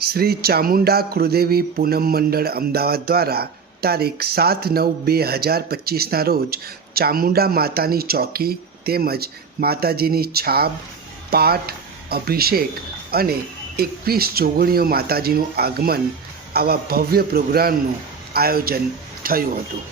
શ્રી ચામુંડા કુળદેવી પૂનમ મંડળ અમદાવાદ દ્વારા તારીખ 7/9/2025ના રોજ ચામુંડા માતાની ચોકી તેમજ માતાજીની છાબ, પાઠ, અભિષેક અને 21 જોગણીઓ માતાજીનું આગમન આવા ભવ્ય પ્રોગ્રામનું આયોજન થયું હતું।